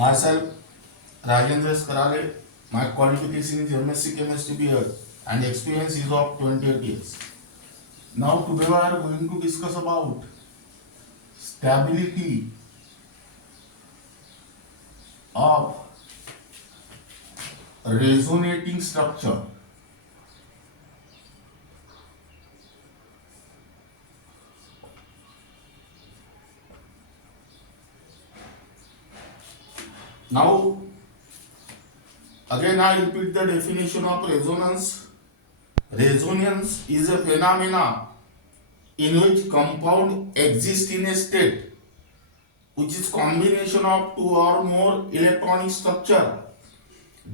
Myself, Rajendra Karale. My qualification is MSc Chemistry BEd and experience is of 28 years. Now today we are going to discuss about stability of resonating structure. Now again I repeat the definition of resonance. Resonance is a phenomena in which compound exist in a state which is combination of two or more electronic structure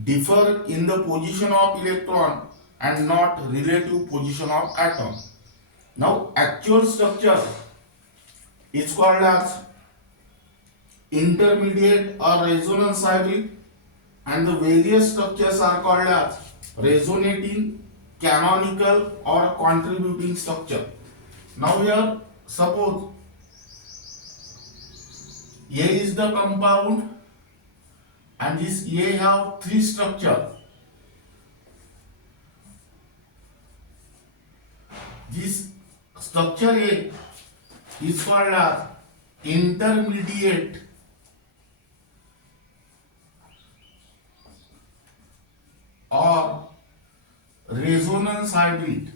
differ in the position of electron and not relative position of atom. Now actual structure is called as intermediate or resonance hybrid, and the various structures are called as resonating, canonical or contributing structure. Now here suppose A is the compound and this A have three structure. This structure A is called as intermediate or resonance hybrid.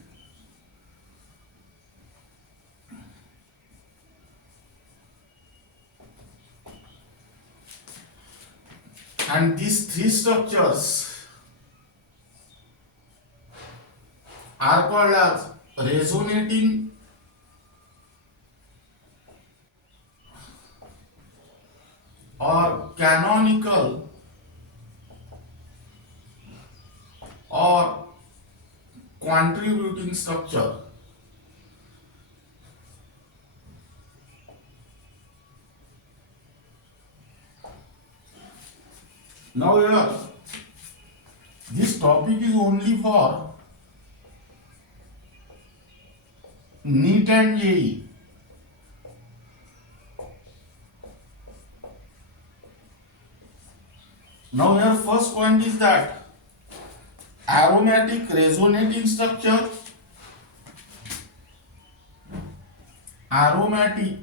And these three structures are called as resonating or canonical or contributing structure. Now here, this topic is only for NEET and JEE. Now here first point is that aromatic resonating structure, aromatic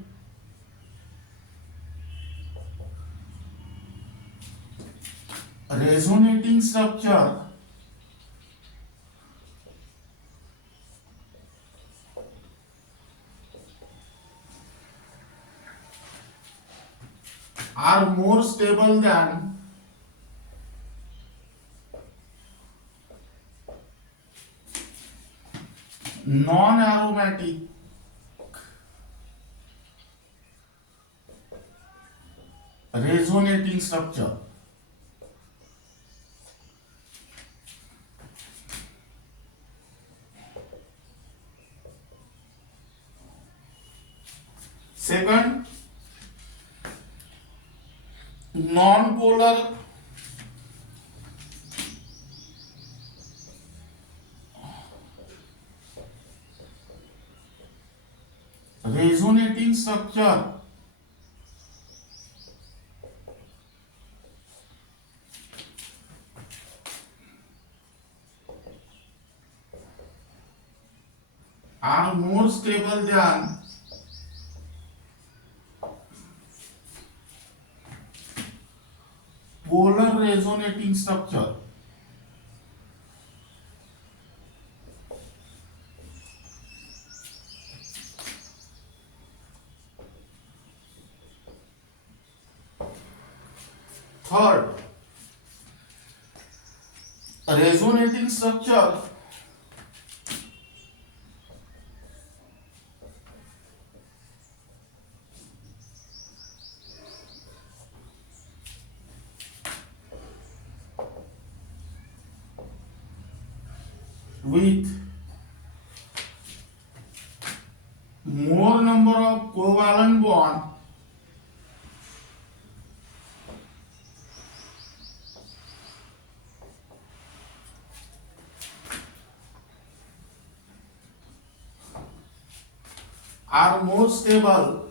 resonating structure are more stable than non-aromatic resonating structure. Second, non-polar resonating structure are more stable than polar resonating structure. Third, resonating structure with more number of covalent bond are more stable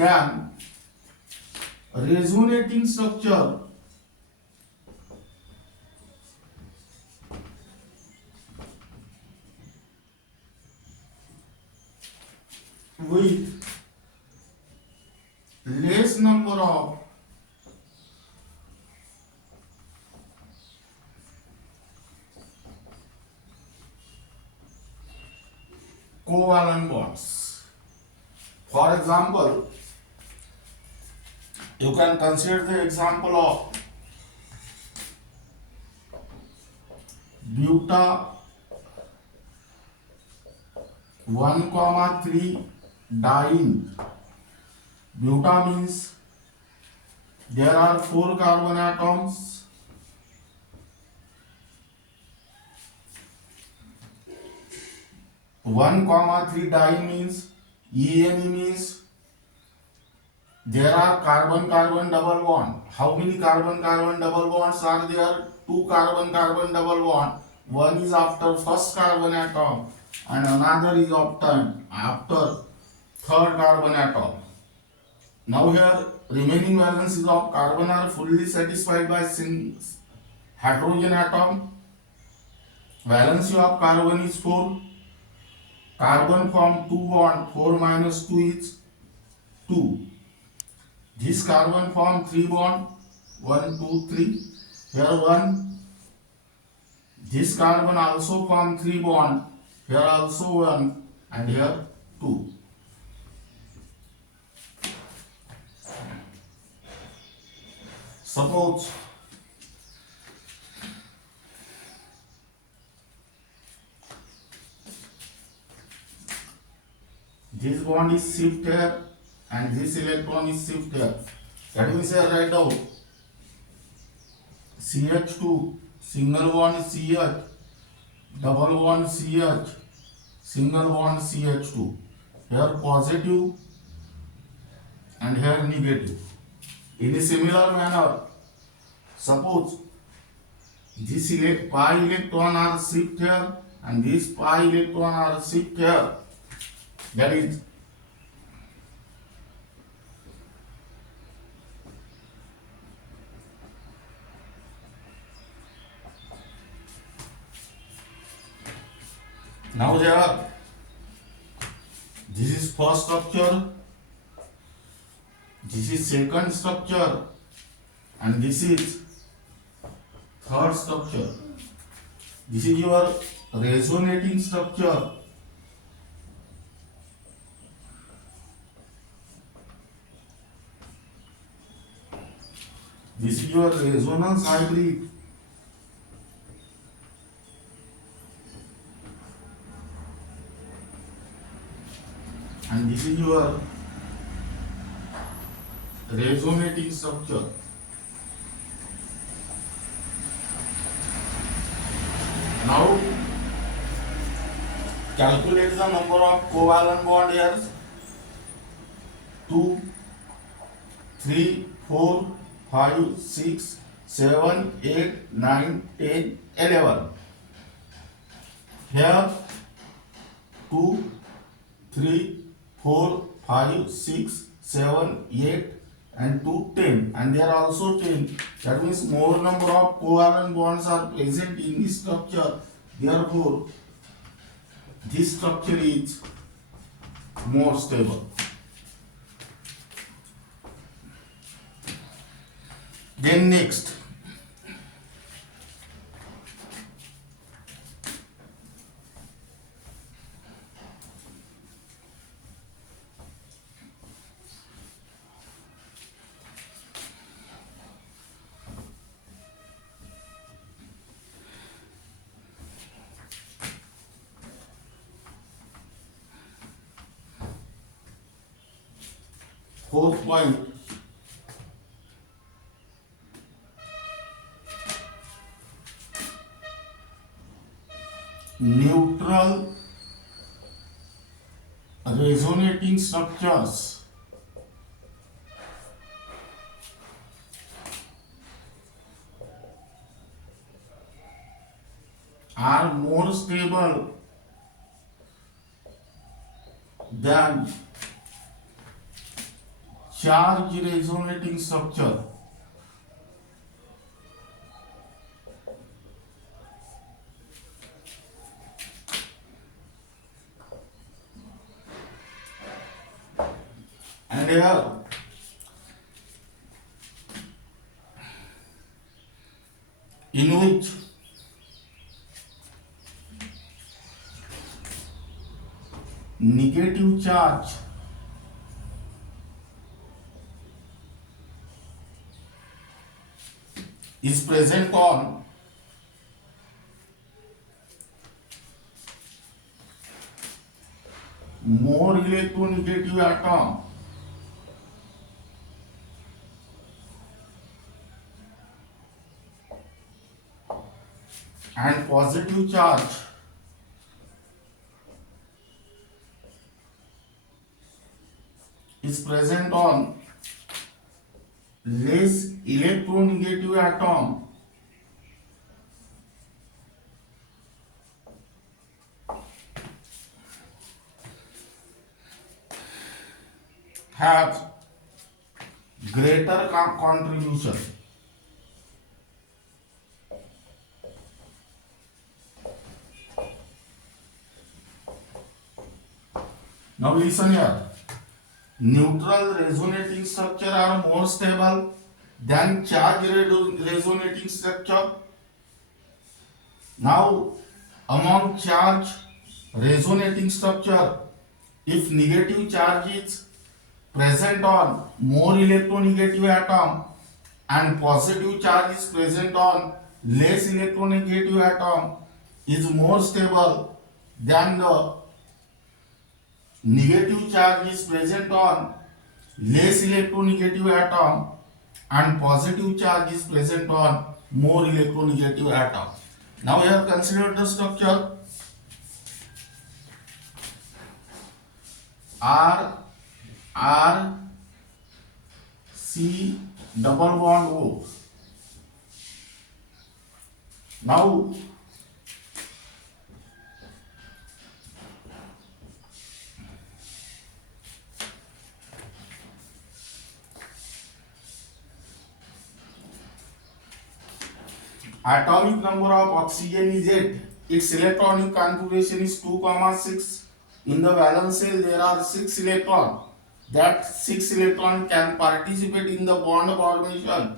than resonating structure with less number of covalent bonds. For example, you can consider the example of buta 1,3 diene. Buta means there are 4 carbon atoms. One comma 3 diene means ENE means there are carbon-carbon double bond. How many carbon-carbon double bonds are there? 2 carbon-carbon double bond. One is after first carbon atom and another is obtained after third carbon atom. Now here remaining valencies of carbon are fully satisfied by hydrogen atom. Valency of carbon is 4. Carbon form 2 bond, 4 minus 2 is 2. This carbon form 3 bond, 1, 2, 3. Here 1. This carbon also form 3 bond, here also 1 and here 2. Suppose this bond is shift here and this electron is shift here. That means I write down CH2, single bond CH, double bond CH, single bond CH2. Here positive and here negative. In a similar manner, suppose this pi electron are shift here and this pi electron are shift here. That is now there this is first structure, this is second structure and this is third structure. This is your resonating structure. This is your resonance hybrid. And this is your resonating structure. Now calculate the number of covalent bond pairs. 2, 3, 4, 5, 6, 7, 8, 9, 10, 11. Here 2, 3, 4, 5, 6, 7, 8 and 2, 10. And there are also 10. That means more number of covalent bonds are present in this structure. Therefore, this structure is more stable. Then next, fourth point, neutral resonating structures are more stable than charge resonating structure. And here in which negative charge is present on more electronegative atom and positive charge is present on less electronegative atom have greater contribution. Now listen here. Neutral resonating structure are more stable than charge resonating structure. Now, among charge resonating structure, if negative charge is present on more electronegative atom and positive charge is present on less electronegative atom, is more stable than the negative charge is present on less electronegative atom and positive charge is present on more electronegative atom. Now we have considered the structure R C double bond O. Now atomic number of oxygen is 8. Its electronic configuration is 2,6. In the valence shell there are 6 electrons. That 6 electrons can participate in the bond formation.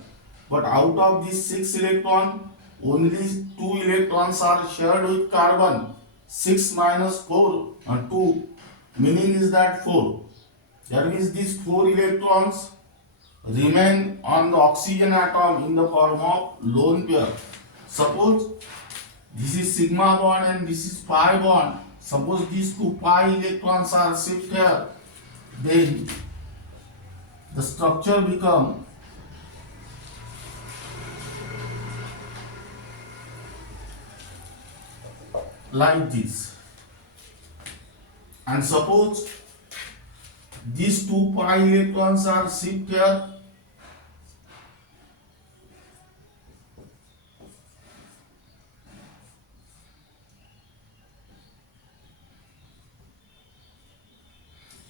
But out of these 6 electrons, only 2 electrons are shared with carbon. 6 minus 4 and 2, meaning is that 4. That means these 4 electrons remain on the oxygen atom in the form of lone pair. Suppose this is sigma bond and this is pi bond. Suppose these 2 pi electrons are shipped here, then the structure becomes like this. And suppose these 2 pi electrons are shipped here,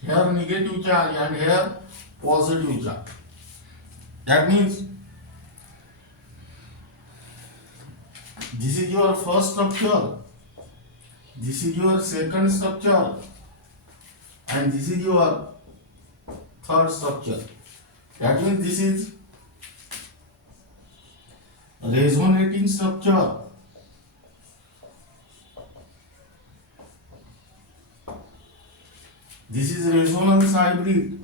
here negative charge and here positive charge. That means this is your first structure, this is your second structure, and this is your third structure. That means this is resonating structure. This is resonance hybrid.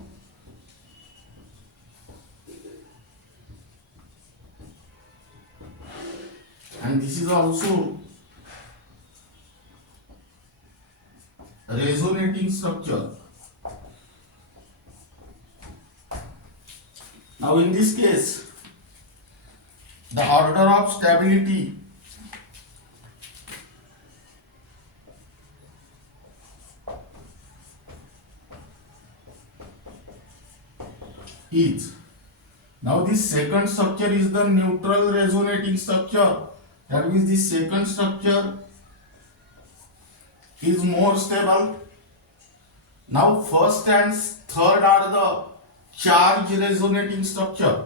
And this is also resonating structure. Now in this case, the order of stability is, now this second structure is the neutral resonating structure. That means this second structure is more stable. Now first and third are the charge resonating structure.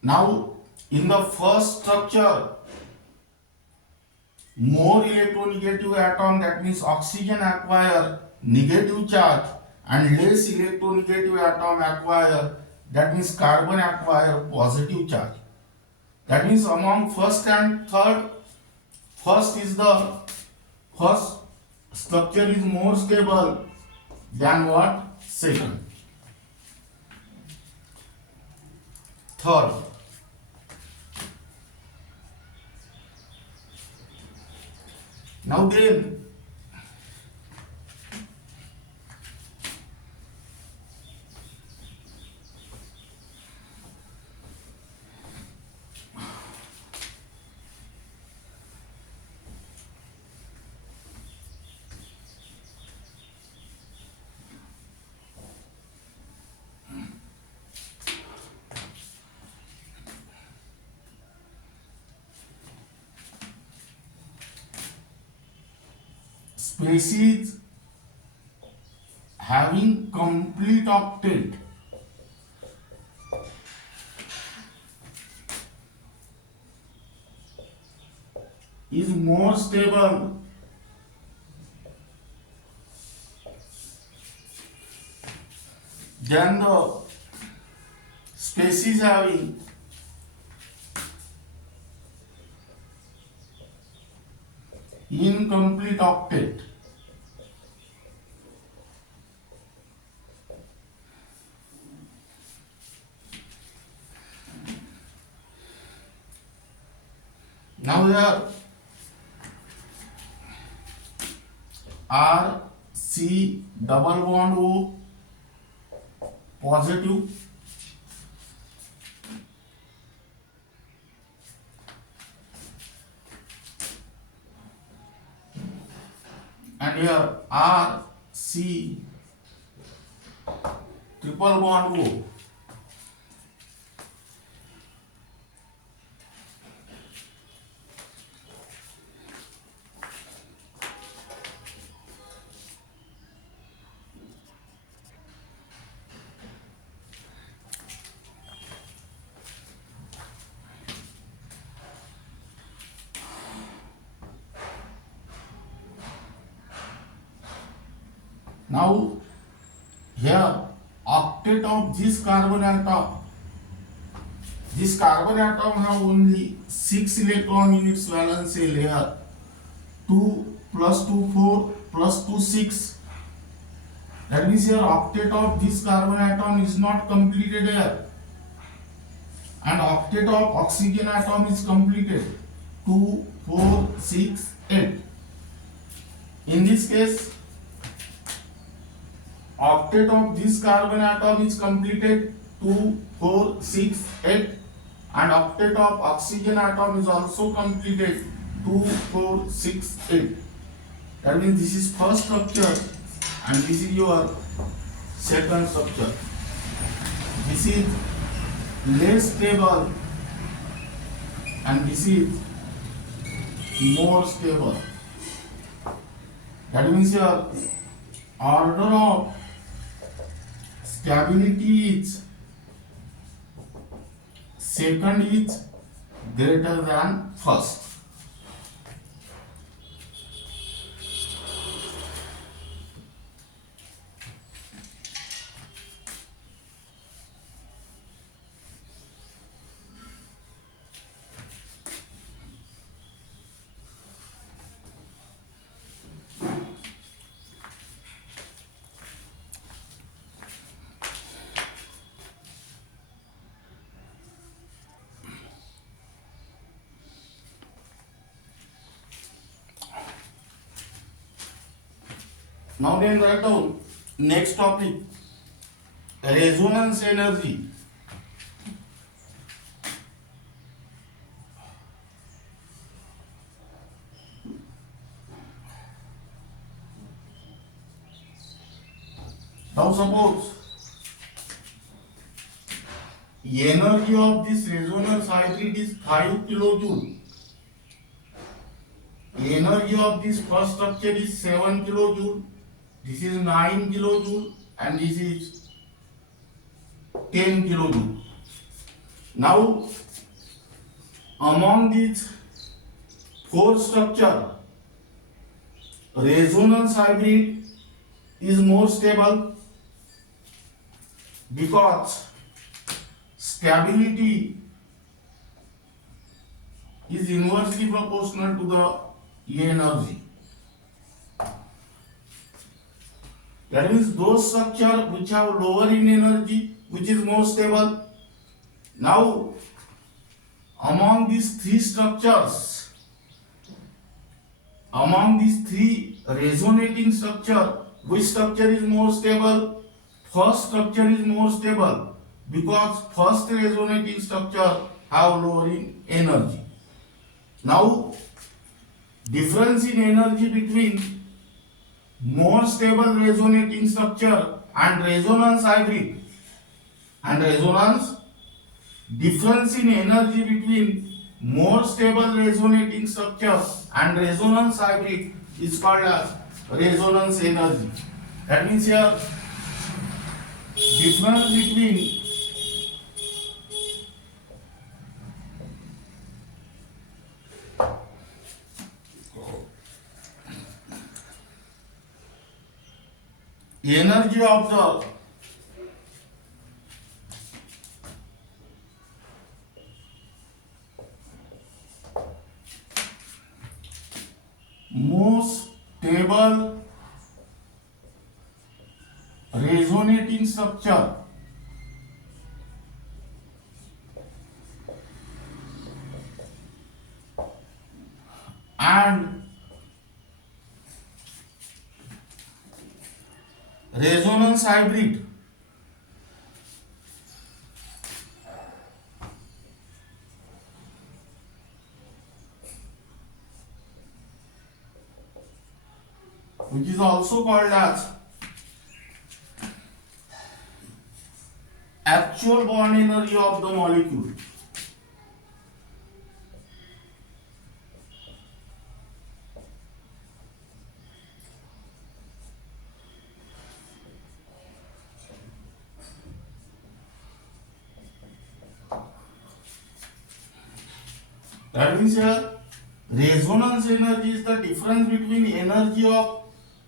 Now, in the first structure, more electronegative atom, that means oxygen, acquire negative charge, and less electronegative atom acquire, that means carbon acquire positive charge. That means among first and third, first structure is more stable than what? Second. Third. Now then, species having complete octet is more stable than the species having incomplete octet. Now here R C double bond O positive, and here R C triple bond O. Now here octet of this carbon atom have only 6 electron in its valence layer, 2 plus 2 4 plus 2 6. That means here octet of this carbon atom is not completed here, and octet of oxygen atom is completed, 2 4 6 8. In this case, octet of this carbon atom is completed 2 4 6 8, and octet of oxygen atom is also completed 2 4 6 8. That means this is first structure and this is your second structure. This is less stable and this is more stable. That means your order of stability is second is greater than first. Now then write down next topic, resonance energy. Now suppose energy of this resonance hybrid is 5 kilojoule. Energy of this first structure is 7 kilojoule. This is 9 kilojoule and this is 10 kilojoule. Now, among these four structure, resonance hybrid is more stable because stability is inversely proportional to the energy. That means those structures which have lower in energy, which is more stable. Now, among these three structures, among these three resonating structure, which structure is more stable? First structure is more stable because first resonating structure have lower in energy. Now, difference in energy between more stable resonating structure and resonance hybrid and resonance, difference in energy between more stable resonating structure and resonance hybrid is called as resonance energy. That means here difference between energy of the most stable resonating structure and resonance hybrid which is also called as actual bond energy of the molecule. That means here resonance energy is the difference between energy of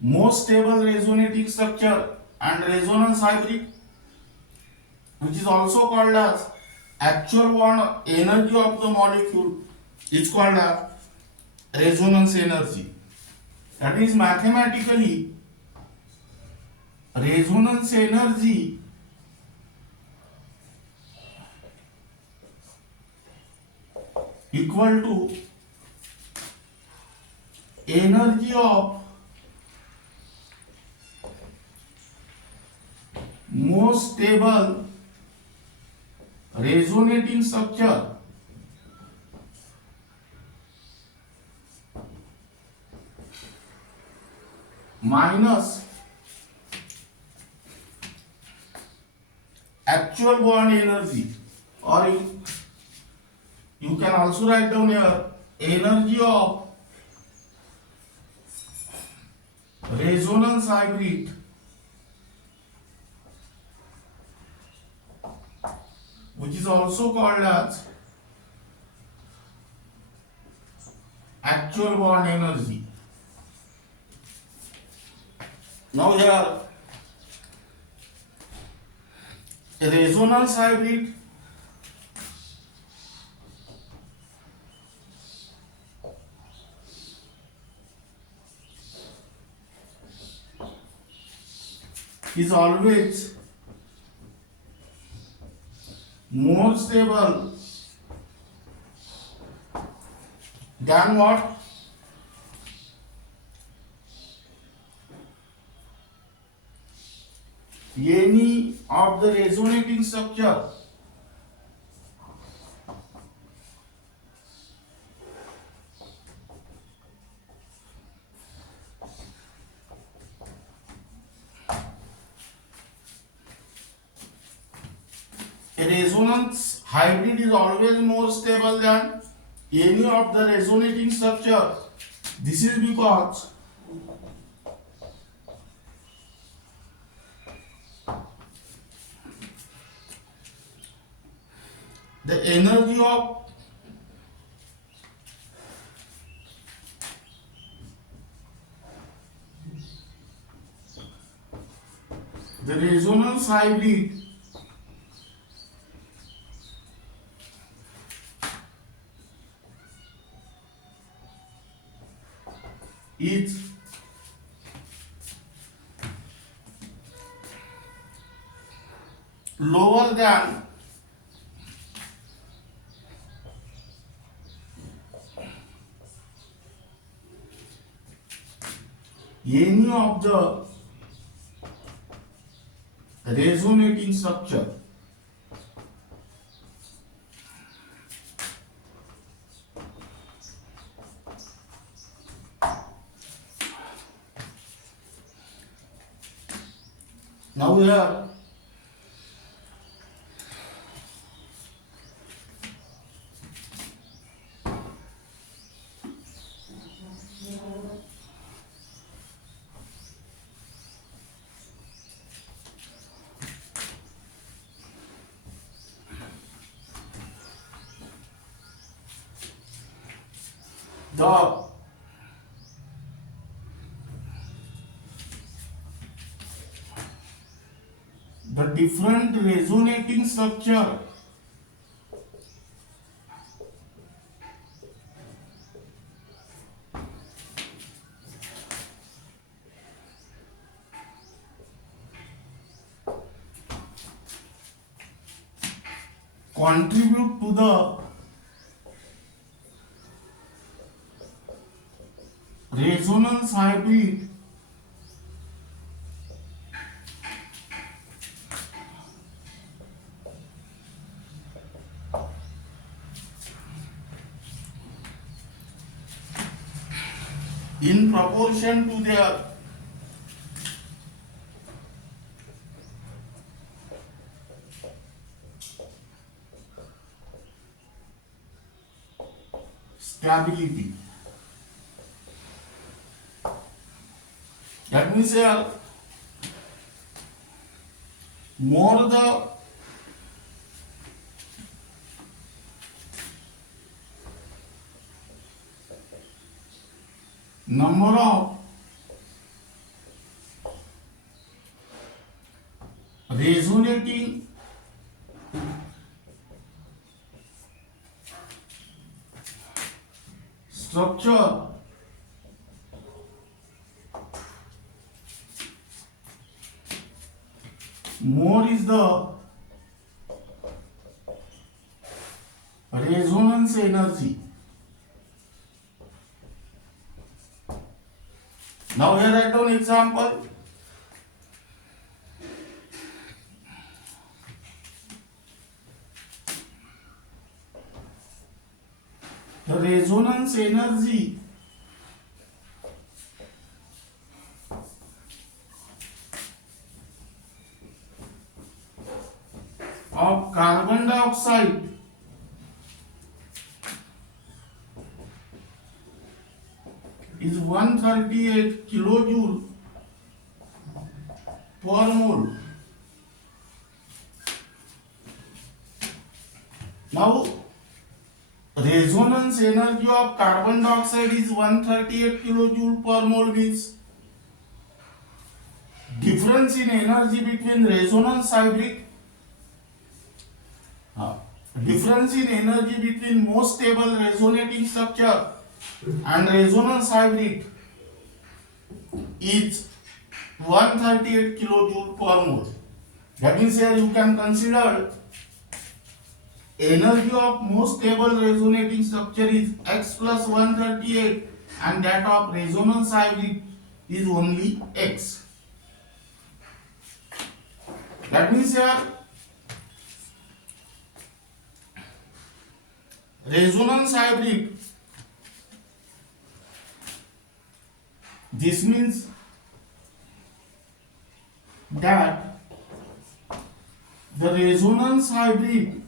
most stable resonating structure and resonance hybrid, which is also called as actual bond energy of the molecule, is called as resonance energy. That means mathematically resonance energy equal to energy of most stable resonating structure minus actual bond energy, or you can also write down here energy of resonance hybrid which is also called as actual bond energy. Now here a resonance hybrid is always more stable than what? Any of the resonating structure a resonance hybrid is always more stable than any of the resonating structure. This is because the energy of the resonance hybrid is lower than any of the resonating structure. Now here the different resonating structure contribute to the resonance hybrid in proportion to their stability. That means here more the number of resonating structure more is the resonance energy. Now here I do an example. The resonance energy of carbon dioxide is 138 kilojoule per mole. Now resonance energy of carbon dioxide is 138 kilojoule per mole means difference in energy between resonance hybrid difference in energy between most stable resonating structure and resonance hybrid is 138 kilojoule per mole. That means here you can consider energy of most stable resonating structure is x plus 138 and that of resonance hybrid is only x. That means here resonance hybrid, this means that the resonance hybrid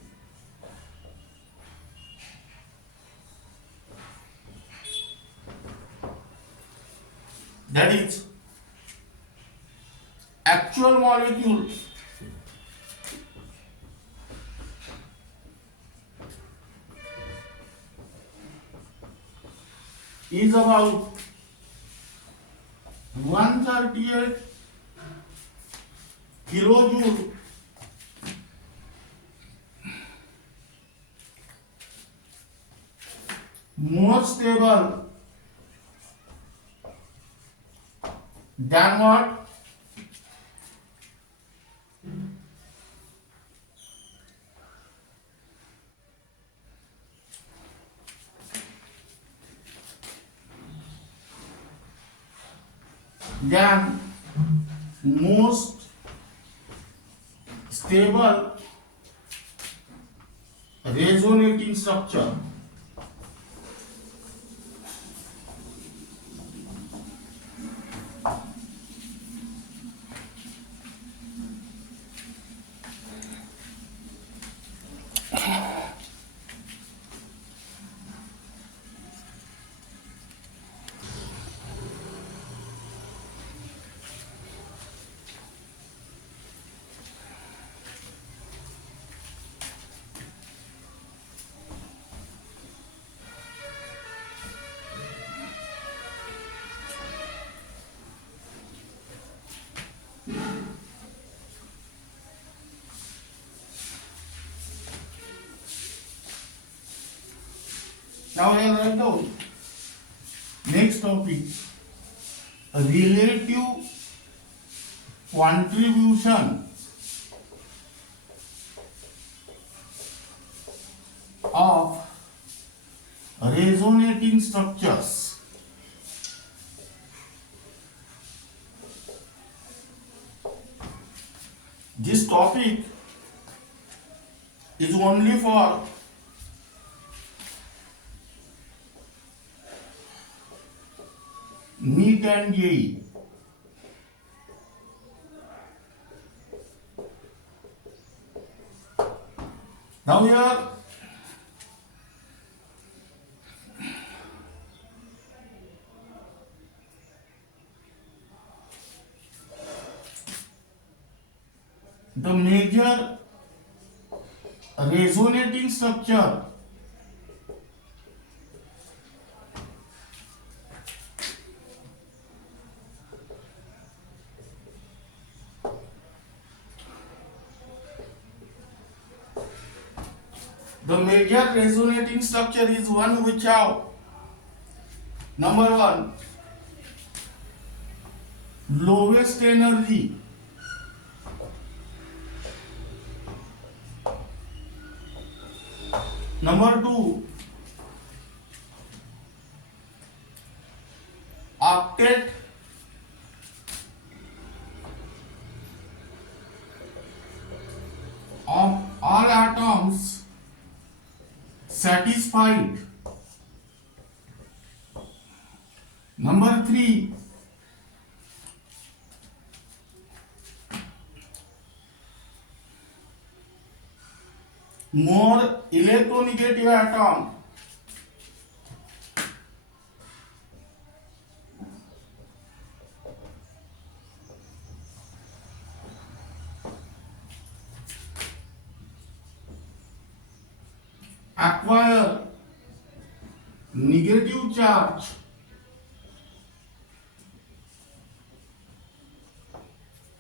that is actual molecule is about 138 kilojoule more stable than what? Than most stable resonating structure. Now I write down next topic, relative contribution of resonating structures. This topic is only for NEET and JEE. Now here the major resonating structure is one which have number one, lowest energy, number two, octet of all atoms satisfied, number three, more electronegative atom acquire negative charge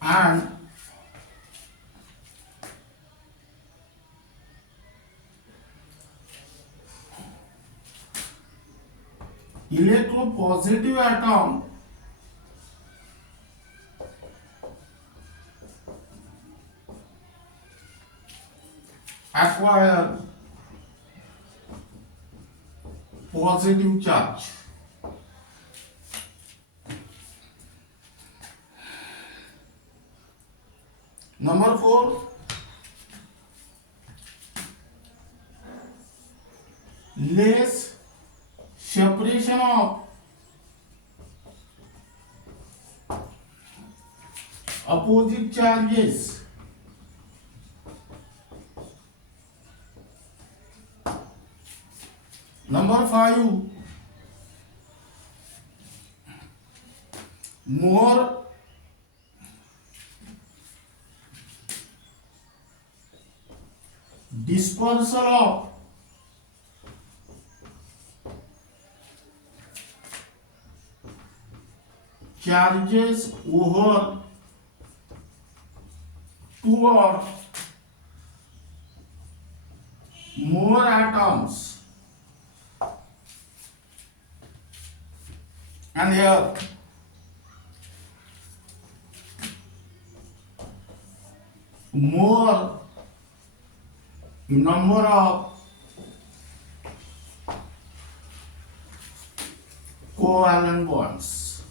and electropositive atom acquire positive charge. Number four, less separation of opposite charges. Number five, more dispersal of charges over two or more atoms, and here more number of covalent bonds.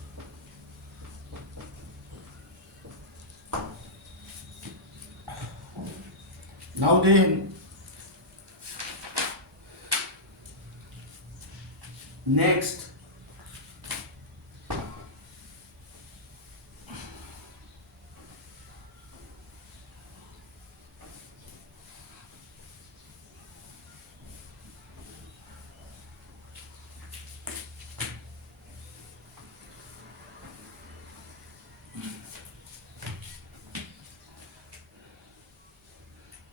Now then, next,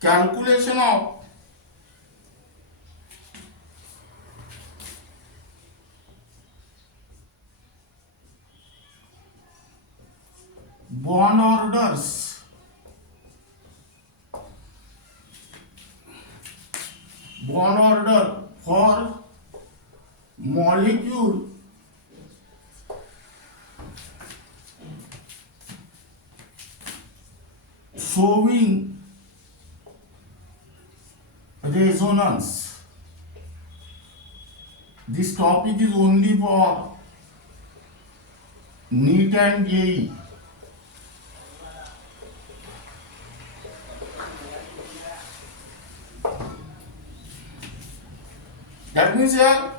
calculation of bond orders, bond order for molecule showing resonance. This topic is only for NEET and JEE. That means here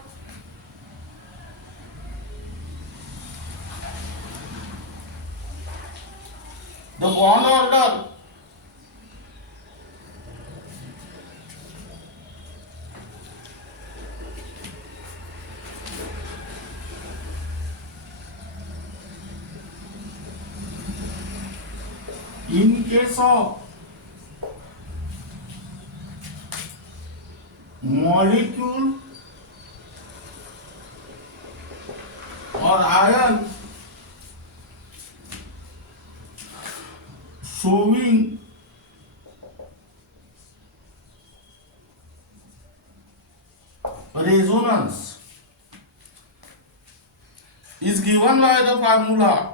the bond order in case of molecule or ion showing resonance is given by the formula,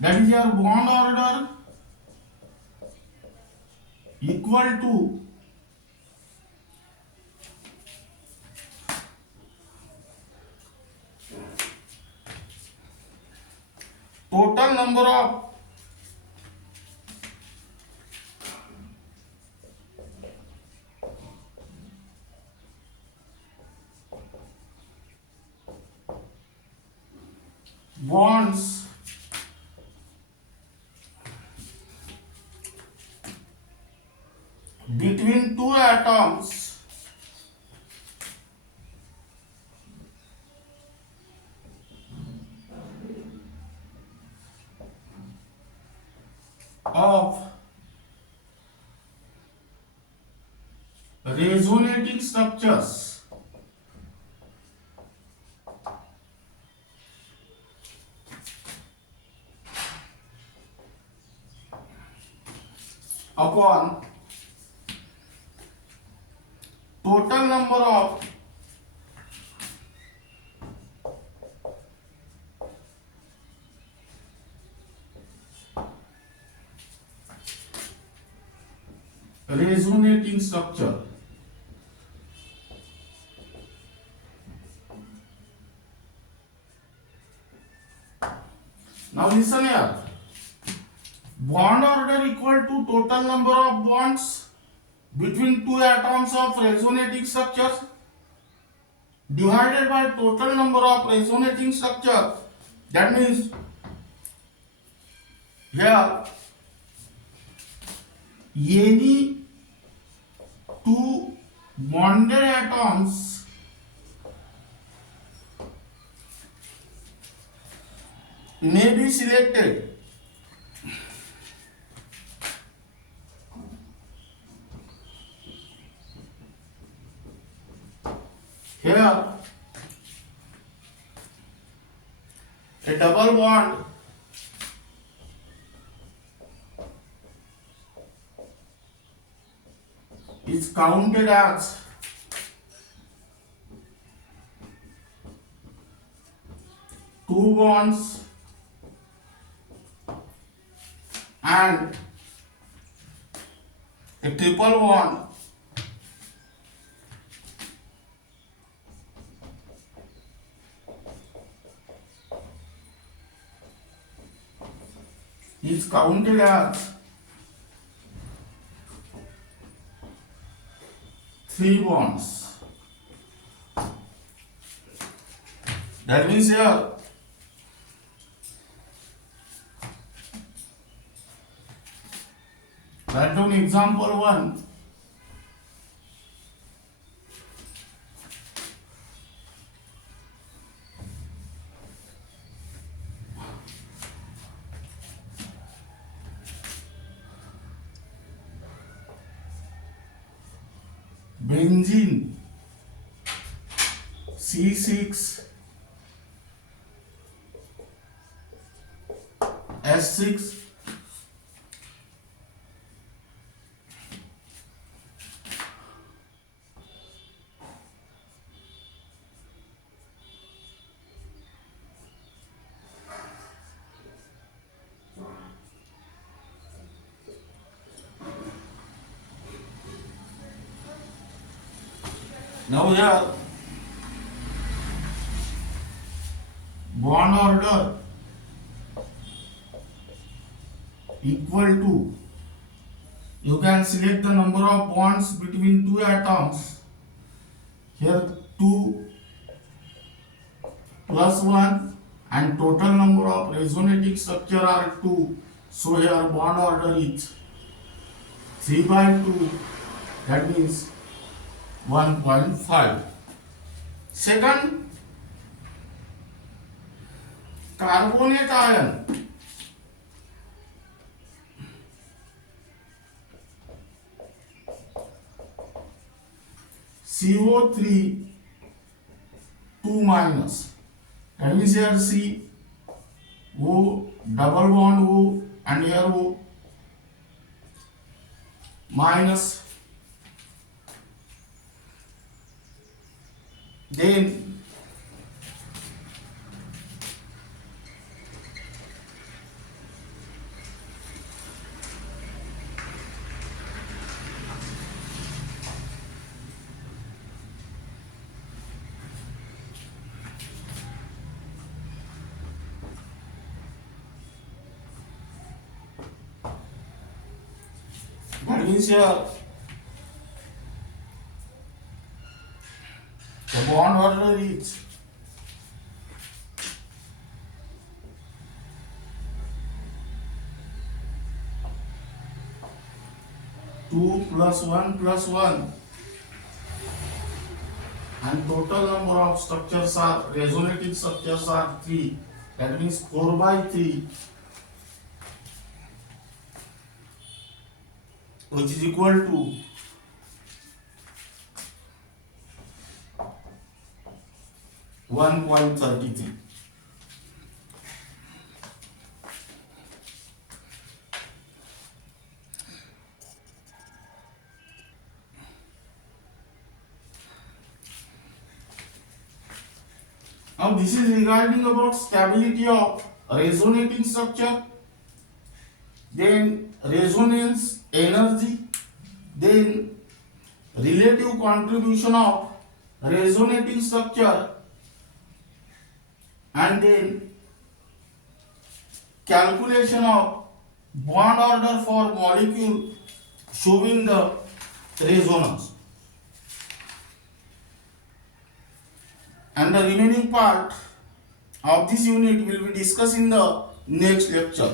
that is your bond order equal to total number of bonds between two atoms of resonating structures upon total number of resonating structure. Now listen here. Bond order equal to total number of bonds between two atoms of resonating structures divided by total number of resonating structure. That means here any two bonded atoms may be selected. Here A double bond is counted as two bonds and a triple bond is counted as three bonds. That means here write down example 1. Benzene C6 S6 Now here bond order equal to, you can select the number of bonds between two atoms. Here 2 plus 1 and total number of resonating structure are 2. So here bond order is 3/2. That means 1.5. Second, carbonate ion CO3 2 minus. That means here C O double bond O and here O minus. Then that means here the bond order is 2 plus 1 plus 1 and total number of structures are, resonating structures are 3. That means 4/3, which is equal to 1.33. Now this is regarding about stability of resonating structure, then resonance energy, then relative contribution of resonating structure, and then calculation of bond order for molecule showing the resonance. And the remaining part of this unit will be discussed in the next lecture.